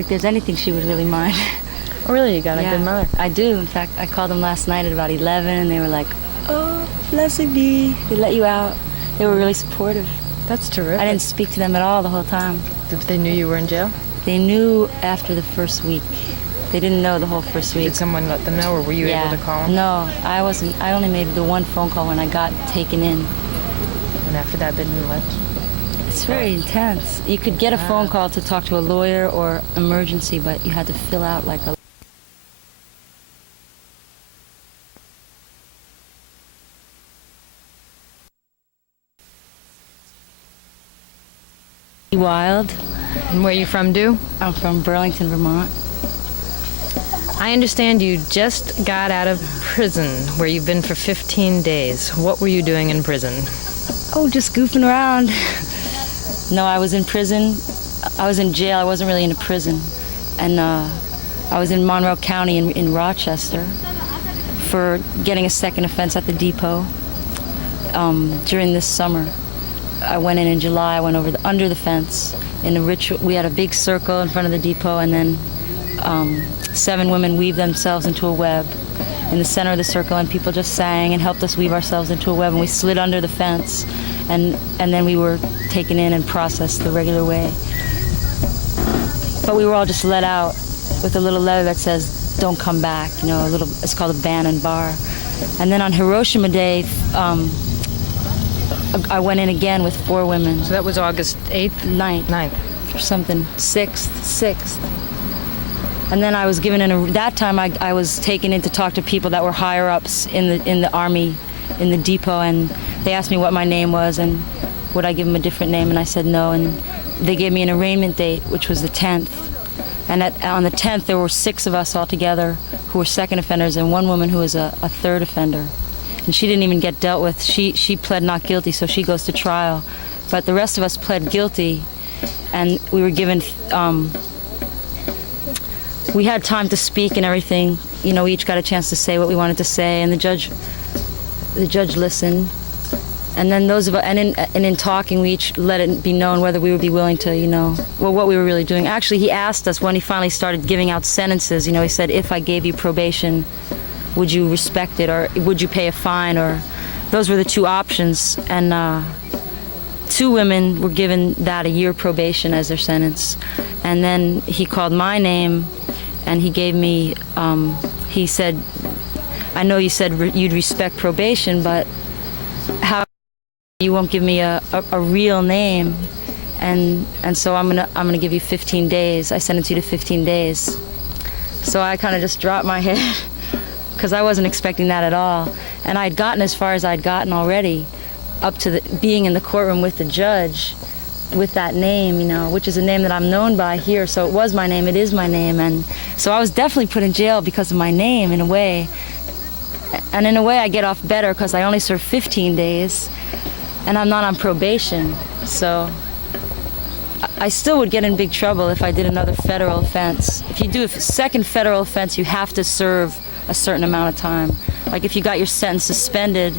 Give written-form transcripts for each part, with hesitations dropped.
If there's anything she would really mind. Oh, really? You got a good mother? I do. In fact, I called them last night at about 11, and they were like, "Oh, blessed be. They let you out." They were really supportive. That's terrific. I didn't speak to them at all the whole time. They knew you were in jail? They knew after the first week. They didn't know the whole first week. Did someone let them know, or were you able to call them? No, I wasn't. I only made the one phone call when I got taken in. And after that, they didn't let? It's very intense. You could get a phone call to talk to a lawyer or emergency, but you had to fill out like a wild. And where are you from, Du? I'm from Burlington, Vermont. I understand you just got out of prison, where you've been for 15 days. What were you doing in prison? Oh, just goofing around. No, I was in prison. I was in jail. I wasn't really in a prison. And I was in Monroe County in Rochester for getting a second offense at the depot during this summer. I went in July. I went over under the fence in a ritual. We had a big circle in front of the depot, and then 7 women weaved themselves into a web in the center of the circle, and people just sang and helped us weave ourselves into a web, and we slid under the fence, and then we were taken in and processed the regular way. But we were all just let out with a little letter that says, "Don't come back," you know, it's called a ban and bar. And then on Hiroshima Day, I went in again with 4 women. So that was August 8th? 9th. Or something, 6th. And then I was given that time I was taken in to talk to people that were higher ups in the Army, in the depot, and they asked me what my name was and would I give them a different name, and I said no, and they gave me an arraignment date, which was the 10th. And on the 10th, there were 6 of us all together who were second offenders, and 1 woman who was a third offender. And she didn't even get dealt with. She pled not guilty, so she goes to trial. But the rest of us pled guilty, and we were given, we had time to speak and everything. You know, we each got a chance to say what we wanted to say, and the judge listened. And then those of us, and in talking, we each let it be known whether we would be willing to, you know, well, what we were really doing. Actually, he asked us when he finally started giving out sentences, you know, he said, if I gave you probation, would you respect it, or would you pay a fine, or those were the 2 options. And 2 women were given that a year probation as their sentence. And then he called my name, and he gave me, he said, I know you said you'd respect probation, but how you won't give me a real name, and so I'm gonna give you 15 days. I sentenced you to 15 days. So I kind of just dropped my head because I wasn't expecting that at all, and I'd gotten as far as I'd gotten already, up to being in the courtroom with the judge, with that name, you know, which is a name that I'm known by here. So it was my name. It is my name, and so I was definitely put in jail because of my name in a way. And in a way, I get off better because I only served 15 days, and I'm not on probation. So I still would get in big trouble if I did another federal offense. If you do a second federal offense, you have to serve a certain amount of time. Like if you got your sentence suspended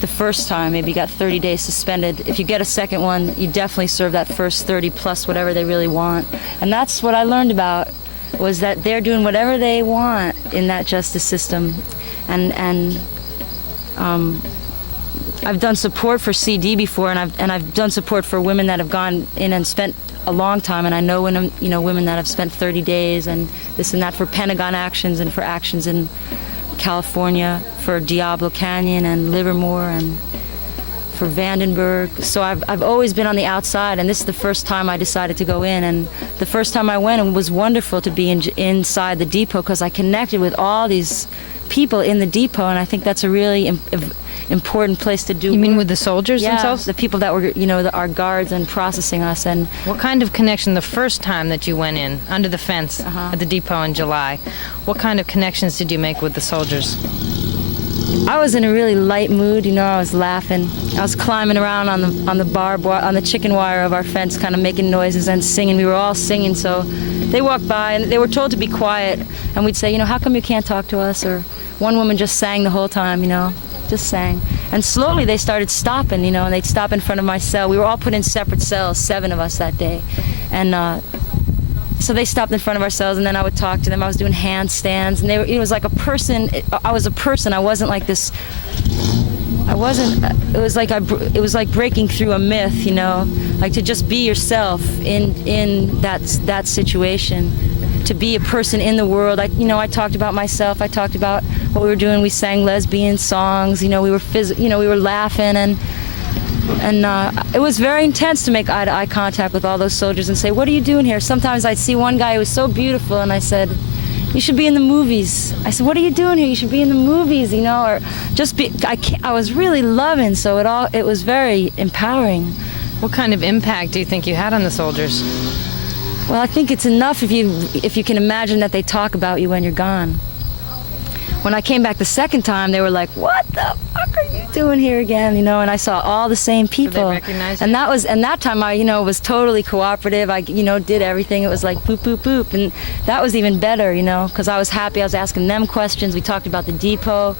the first time, maybe you got 30 days suspended. If you get a second one, you definitely serve that first 30 plus whatever they really want. And that's what I learned about, was that they're doing whatever they want in that justice system. And I've done support for CD before, and I've done support for women that have gone in and spent a long time, and I know women that have spent 30 days and this and that for Pentagon actions and for actions in California, for Diablo Canyon and Livermore and for Vandenberg. So I've always been on the outside, and this is the first time I decided to go in. And the first time I went, it was wonderful to be inside the depot because I connected with all these people in the depot, and I think that's a really important place to do. You mean with the soldiers themselves? The people that were, our guards and processing us. And what kind of connection the first time that you went in under the fence at the depot in July? What kind of connections did you make with the soldiers? I was in a really light mood. I was laughing. I was climbing around on the chicken wire of our fence, kind of making noises and singing. We were all singing, so they walked by and they were told to be quiet, and we'd say, how come you can't talk to us? Or one woman just sang the whole time, just sang. And slowly they started stopping, and they'd stop in front of my cell. We were all put in separate cells, 7 of us that day. And So they stopped in front of our cells, and then I would talk to them. I was doing handstands, and it was like a person. I was a person. I wasn't like this. I wasn't. It was like breaking through a myth, you know, like to just be yourself in that situation, to be a person in the world. I talked about myself. I talked about what we were doing. We sang lesbian songs. You know, we were laughing and it was very intense to make eye-to-eye contact with all those soldiers and say, "What are you doing here?" Sometimes I'd see one guy who was so beautiful, and I said, "You should be in the movies." I said, "What are you doing here? You should be in the movies," you know, or just be. I was really loving, so it was very empowering. What kind of impact do you think you had on the soldiers? Well, I think it's enough if you can imagine that they talk about you when you're gone. When I came back the second time, they were like, "What the fuck are you doing here again?" You know, and I saw all the same people. So they recognized you? And that time I, was totally cooperative. I, did everything. It was like boop, boop, boop. And that was even better, because I was happy. I was asking them questions. We talked about the depot.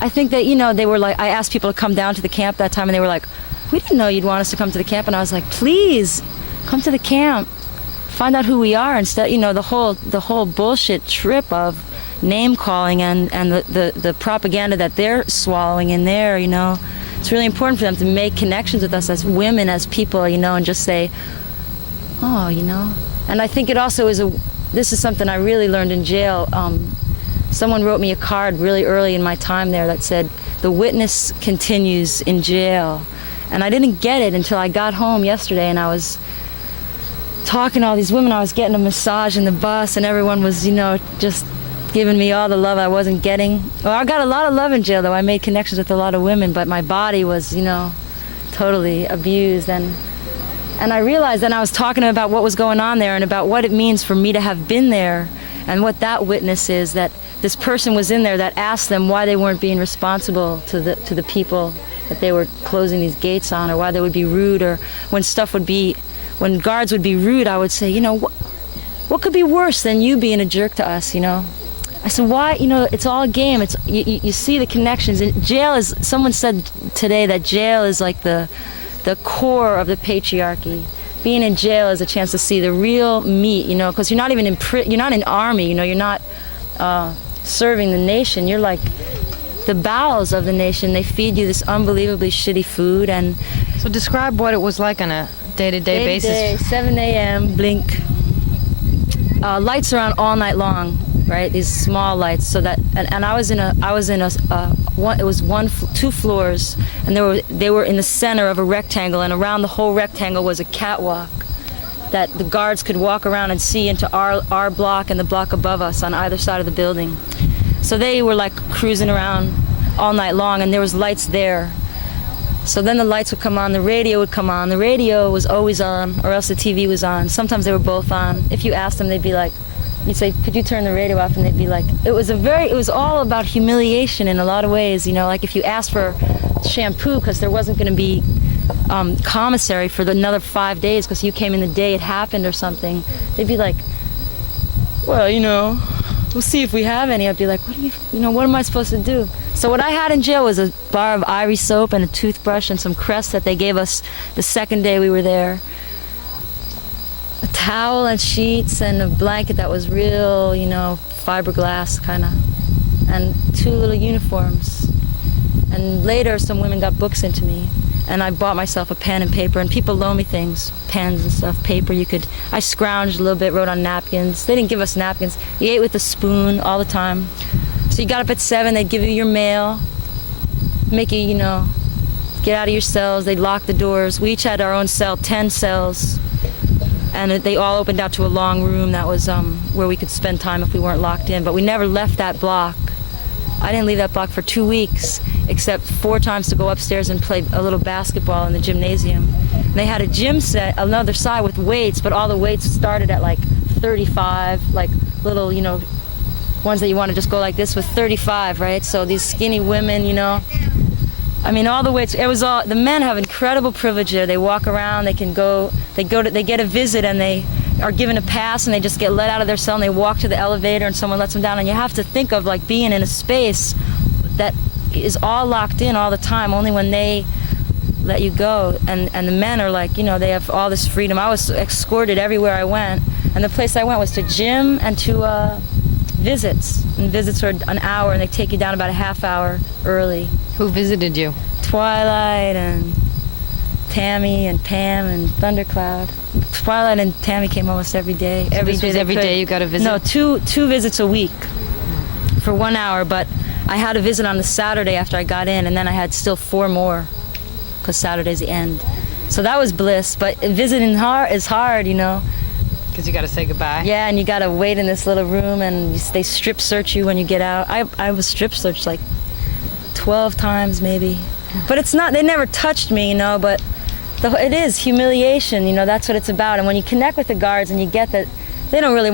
I think that, they were like, I asked people to come down to the camp that time, and they were like, "We didn't know you'd want us to come to the camp." And I was like, "Please, come to the camp. Find out who we are instead." The whole bullshit trip of name calling and the propaganda that they're swallowing in there, it's really important for them to make connections with us as women, as people, and just say, "Oh, And I think it also this is something I really learned in jail. Someone wrote me a card really early in my time there that said, "The witness continues in jail." And I didn't get it until I got home yesterday, and I was talking to all these women. I was getting a massage in the bus, and everyone was, just giving me all the love I wasn't getting. Well, I got a lot of love in jail, though. I made connections with a lot of women, but my body was, totally abused. And I realized then I was talking about what was going on there and about what it means for me to have been there and what that witness is, that this person was in there that asked them why they weren't being responsible to the people that they were closing these gates on, or why they would be rude, or when guards would be rude, I would say, what could be worse than you being a jerk to us, I said, why, it's all a game. It's you see the connections. And jail is, someone said today that jail is like the core of the patriarchy. Being in jail is a chance to see the real meat, because you're not even you're not in army, you're not serving the nation. You're like the bowels of the nation. They feed you this unbelievably shitty food. And so describe what it was like on a day-to-day basis. 7 a.m., blink. Lights are on all night long. Right, these small lights. So that, and I was in it was two floors, and they were in the center of a rectangle, and around the whole rectangle was a catwalk that the guards could walk around and see into our block and the block above us on either side of the building. So they were like cruising around all night long, and there was lights there. So then the lights would come on, the radio would come on. The radio was always on, or else the TV was on. Sometimes they were both on. If you asked them, they'd be like, you'd say, "Could you turn the radio off?" And they'd be like, it was all about humiliation in a lot of ways, like if you asked for shampoo because there wasn't going to be commissary for another 5 days because you came in the day it happened or something, they'd be like, "Well, we'll see if we have any." I'd be like, what am I supposed to do? So what I had in jail was a bar of Ivory soap and a toothbrush and some Crest that they gave us the second day we were there. A towel and sheets and a blanket that was real, fiberglass kind of, and 2 little uniforms. And later some women got books into me, and I bought myself a pen and paper, and people loan me things, pens and stuff, paper. I scrounged a little bit, wrote on napkins. They didn't give us napkins. You ate with a spoon all the time. So you got up at 7, they'd give you your mail, make you, get out of your cells. They'd lock the doors. We each had our own cell, 10 cells. And they all opened out to a long room that was where we could spend time if we weren't locked in. But we never left that block. I didn't leave that block for 2 weeks, except 4 times to go upstairs and play a little basketball in the gymnasium. And they had a gym set on the other side with weights, but all the weights started at like 35, like little, ones that you want to just go like this with 35, right? So these skinny women, all the weights, the men have incredible privilege there. They walk around, they get a visit, and they are given a pass, and they just get let out of their cell, and they walk to the elevator, and someone lets them down. And you have to think of like being in a space that is all locked in all the time, only when they let you go. And the men are like, they have all this freedom. I was escorted everywhere I went. And the place I went was to gym and to visits. And visits are an hour, and they take you down about a half hour early. Who visited you? Twilight and Tammy and Pam and Thundercloud. Twilight and Tammy came almost every day. So every this day was they every could. day you got a visit? No, two visits a week for 1 hour. But I had a visit on the Saturday after I got in, and then I had still 4 more because Saturday's the end. So that was bliss. But visiting is hard, you know. Because you got to say goodbye? Yeah, and you got to wait in this little room, and they strip search you when you get out. I was strip searched like 12 times maybe. But it's not, they never touched me, you know, but it is humiliation, you know, that's what it's about. And when you connect with the guards and you get that they don't really